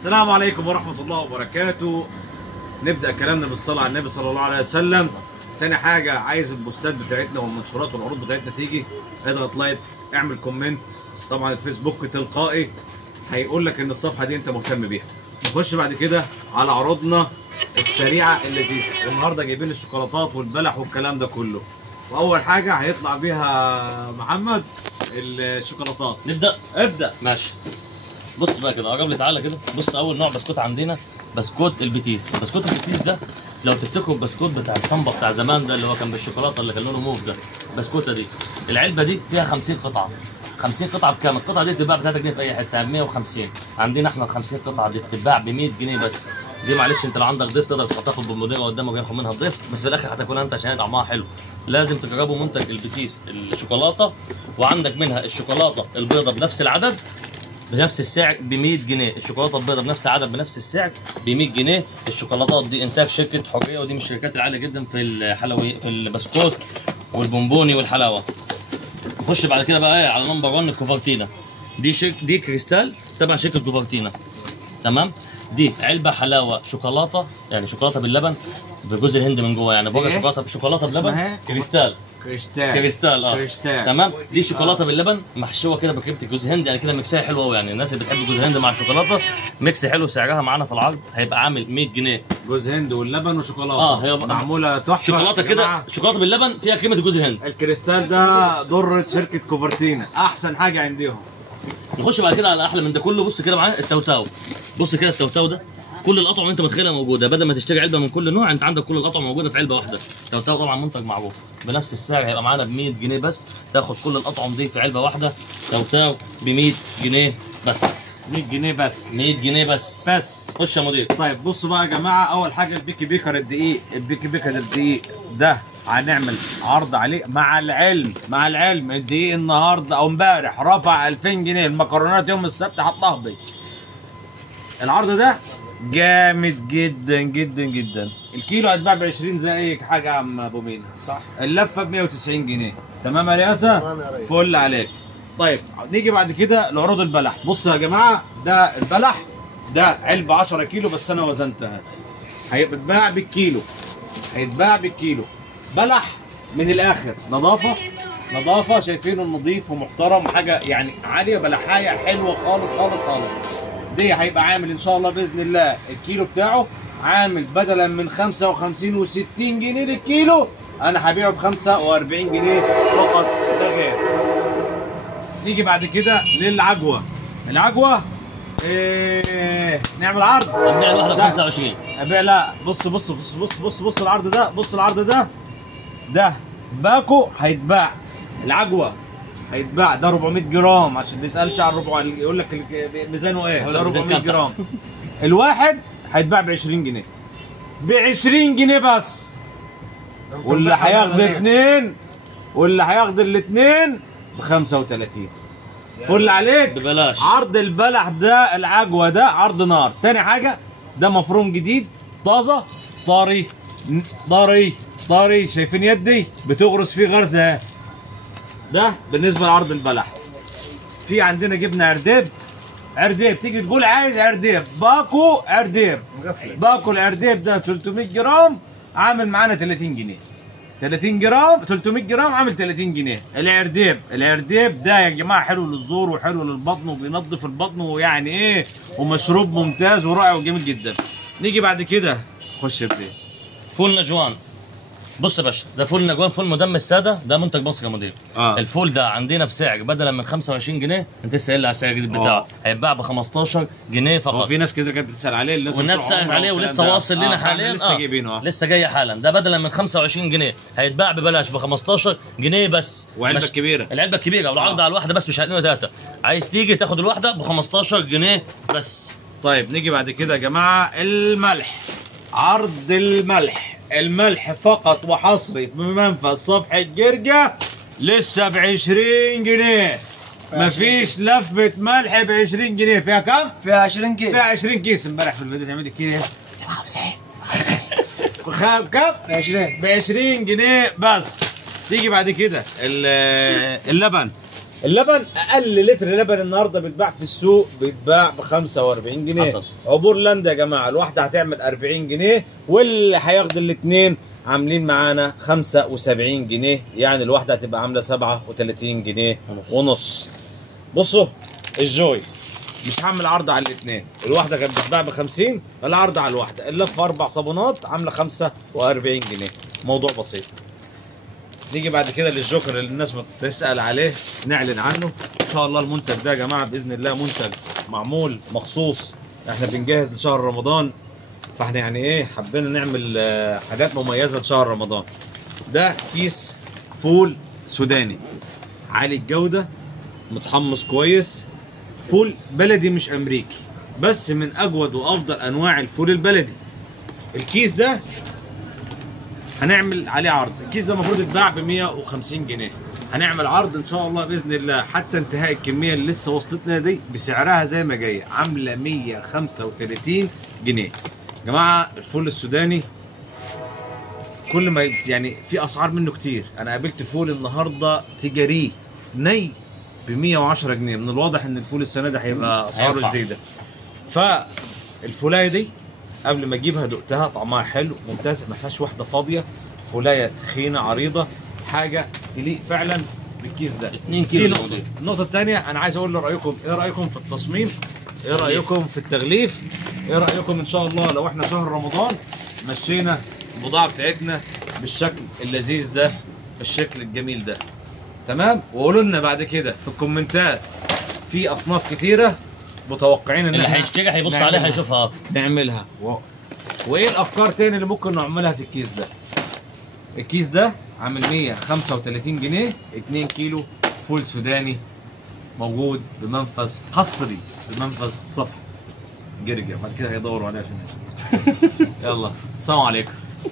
السلام عليكم ورحمة الله وبركاته. نبدأ كلامنا بالصلاة على النبي صلى الله عليه وسلم. تاني حاجة، عايز البوستات بتاعتنا والمنشورات والعروض بتاعتنا تيجي، اضغط لايك، اعمل كومنت. طبعا الفيسبوك تلقائي هيقول لك ان الصفحة دي انت مهتم بيها. نخش بعد كده على عروضنا السريعة اللذيذة، والنهارده جايبين الشوكولاتات والبلح والكلام ده كله. واول حاجة هيطلع بيها محمد الشوكولاتات. ابدأ. ماشي. بص بقى كده، قرب لي تعالى كده. بص، اول نوع بسكوت عندنا بسكوت البيتيس. بسكوت البيتيس ده لو تفتكروا البسكوت بتاع الصنبه بتاع زمان ده اللي هو كان بالشوكولاته اللي كان لونه موف ده، البسكوته دي العلبه دي فيها 50 قطعه. 50 قطعه بكام؟ القطعه دي بتتباع ب 3 جنيه في اي حته، ب 150. عندنا احنا ال 50 قطعه دي بتتباع ب 100 جنيه بس. دي معلش انت لو عندك ضيف تقدر تاخد بالمدير قدامك وياخد منها الضيف، بس في الاخر هتاكلها انت عشان طعمها حلو. لازم تجربوا منتج البيتيس الشوكولاته، وعندك منها الشوكولاته البيضاء بنفس العدد بنفس السعر ب 100 جنيه، الشوكولاته البيضاء بنفس العدد بنفس السعر ب 100 جنيه. الشوكولاتات دي انتاج شركه حريه، ودي من الشركات العاليه جدا في الحلوي، في البسكوت والبونبوني والحلاوه. نخش بعد كده بقى على نمبر 1 الكوفرتينا. دي كريستال تبع شركه كوفرتينا، تمام. دي علبه حلاوه شوكولاته، يعني شوكولاته باللبن بجوز الهند من جوه، يعني بره شوكولاته بلبن. كريستال تمام. دي شوكولاته باللبن محشوه كده بكريمه جوز هند، يعني كده ميكسها حلو قوي. يعني الناس اللي بتحب جوز هند مع الشوكولاته ميكس حلو. سعرها معانا في العرض هيبقى عامل 100 جنيه. جوز هند واللبن وشوكولاته. هي معموله تحفه. شوكولاته كده، شوكولاته باللبن فيها كريمه جوز هند. الكريستال ده ضرة شركه كوفرتينا، احسن حاجه عندهم. نخش بعد كده على احلى من ده كله. بص كده معانا التوتاو. بص كده التوتاو ده كل الاطعمه اللي انت متخيلها موجوده، بدل ما تشتري علبه من كل نوع انت عندك كل الاطعمه موجوده في علبه واحده. التوتاو طبعا منتج معروف، بنفس السعر هيبقى معانا ب 100 جنيه بس. تاخد كل الاطعمه دي في علبه واحده. توتاو ب 100 جنيه بس. 100 جنيه بس. 100 جنيه بس. خش يا مدير. طيب بصوا بقى يا جماعه، اول حاجه البيكي بيكر الدقيق. البيكي بيكر الدقيق ده هنعمل عرض عليه، مع العلم الدقيق النهارده او امبارح رفع 2000 جنيه. المكرونات يوم السبت هتنهضي. العرض ده جامد جدا جدا جدا. الكيلو هيتباع ب 20 زي اي حاجه يا عم ابو مين، صح؟ اللفه ب 190 جنيه. تمام يا رياسه؟ تمام يا ريس. فل عليك. طيب نيجي بعد كده لعروض البلح. بصوا يا جماعه، ده البلح ده علبه 10 كيلو بس انا وزنتها. هيتباع بالكيلو. بلح من الاخر، نظافه شايفينه نظيف ومحترم، حاجه يعني عاليه، بلحايه حلوه خالص خالص خالص. دي هيبقى عامل ان شاء الله باذن الله الكيلو بتاعه عامل بدلا من 55 و60 جنيه للكيلو، انا هبيعه ب 45 جنيه فقط لا غير. نيجي بعد كده للعجوه. نعمل عرض. هنبيع الواحده ب 25. لا بص العرض ده باكو هيتباع. العجوه هيتباع ده 400 جرام، عشان ما يسالش عن ربع يقول لك ميزانه ايه. ده 400 جرام. الواحد هيتباع ب 20 جنيه. ب 20 جنيه بس. واللي هياخد الاثنين ب 35. فل عليك ببلاش. عرض البلح ده العجوه ده عرض نار. تاني حاجه، ده مفروم جديد طازه طري. شايفين يدي بتغرس فيه غرزه. ده بالنسبه لعرض البلح. في عندنا جبنه عرديب. تيجي تقول عايز عرديب، باكو العرديب ده 300 جرام عامل معانا 30 جنيه. 30 جرام 300 جرام عامل 30 جنيه. العرديب ده يا جماعه حلو للزور وحلو للبطن وبينظف البطن ويعني ايه، ومشروب ممتاز ورائع وجميل جدا. نيجي بعد كده خش بايه؟ فول نجوان. بص يا باشا، ده فول نجوان، فول مدمس ساده، ده منتج مصري يا مدير. الفول ده عندنا بسعر بدلا من 25 جنيه، انت لسه قايل على السعر الجديد بتاعه، هيتباع ب 15 جنيه فقط. هو في ناس كده كانت بتسال عليه، والناس سالت عليه ولسه واصل لنا حاليا. لسه جايبينه. لسه جاي حالا. ده بدلا من 25 جنيه هيتباع ببلاش ب 15 جنيه بس. وعلبه كبيره. العلبه الكبيره والعرض على الواحده بس، مش هاتين ثلاثه. عايز تيجي تاخد الواحده ب 15 جنيه بس. طيب نيجي بعد كده يا جماعه الملح. عرض الملح فقط وحصري بمنفذ صفحة جرجة لسه ب 20 جنيه. مفيش لفة ملح ب 20 جنيه. فيها كم؟ فيها 20 كيس. فيها 20 كيس. امبارح في الفيديو تعمل كده 50 كم؟ ب 20 جنيه بس. تيجي بعد كده اللبن. اللبن اقل لتر لبن النهارده بيتباع في السوق بيتباع ب 45 جنيه. حصل. عبور لاندا يا جماعه الواحده هتعمل 40 جنيه، واللي هياخد الاثنين عاملين معانا 75 جنيه، يعني الواحده هتبقى عامله 37 جنيه ونص. بصوا الجوي مش هعمل عرض على الاثنين، الواحده كانت بتتباع ب 50، العرض على الواحده اللفه 4 صابونات عامله 45 جنيه. موضوع بسيط. نيجي بعد كده للجوكر اللي الناس بتسأل عليه، نعلن عنه ان شاء الله. المنتج ده يا جماعه باذن الله منتج معمول مخصوص، احنا بنجهز لشهر رمضان، فاحنا يعني ايه حبينا نعمل حاجات مميزه لشهر رمضان. ده كيس فول سوداني عالي الجوده، متحمص كويس، فول بلدي مش امريكي، بس من اجود وافضل انواع الفول البلدي. الكيس ده هنعمل عليه عرض، الكيس ده المفروض يتباع ب 150 جنيه، هنعمل عرض ان شاء الله باذن الله حتى انتهاء الكميه اللي لسه وصلتنا دي بسعرها زي ما جايه، عامله 135 جنيه. يا جماعه الفول السوداني كل ما يعني في اسعار منه كتير، انا قابلت فول النهارده تجاري ني ب 110 جنيه، من الواضح ان الفول السنه دي هيبقى اسعاره جديده. فالفولايه دي قبل ما اجيبها دقتها طعمها حلو ممتاز، ما فيهاش واحده فاضيه، فولايه تخينه عريضه، حاجه تليق فعلا بالكيس ده. 2 كيلو. النقطه الثانيه انا عايز اقول رايكم، ايه رايكم في التصميم؟ ايه رايكم في التغليف؟ ايه رايكم ان شاء الله لو احنا شهر رمضان مشينا البضاعه بتاعتنا بالشكل اللذيذ ده، بالشكل الجميل ده؟ تمام. وقولوا لنا بعد كده في الكومنتات في اصناف كتيره متوقعين ان اللي هيشتري هيبص عليها هيشوفها نعملها وايه الافكار تاني اللي ممكن نعملها في الكيس ده. الكيس ده عامل 135 جنيه، 2 كيلو فول سوداني موجود بمنفذ حصري بمنفذ صفحه جرجر، بعد كده هيدوروا عليه عشان يلا السلام عليكم.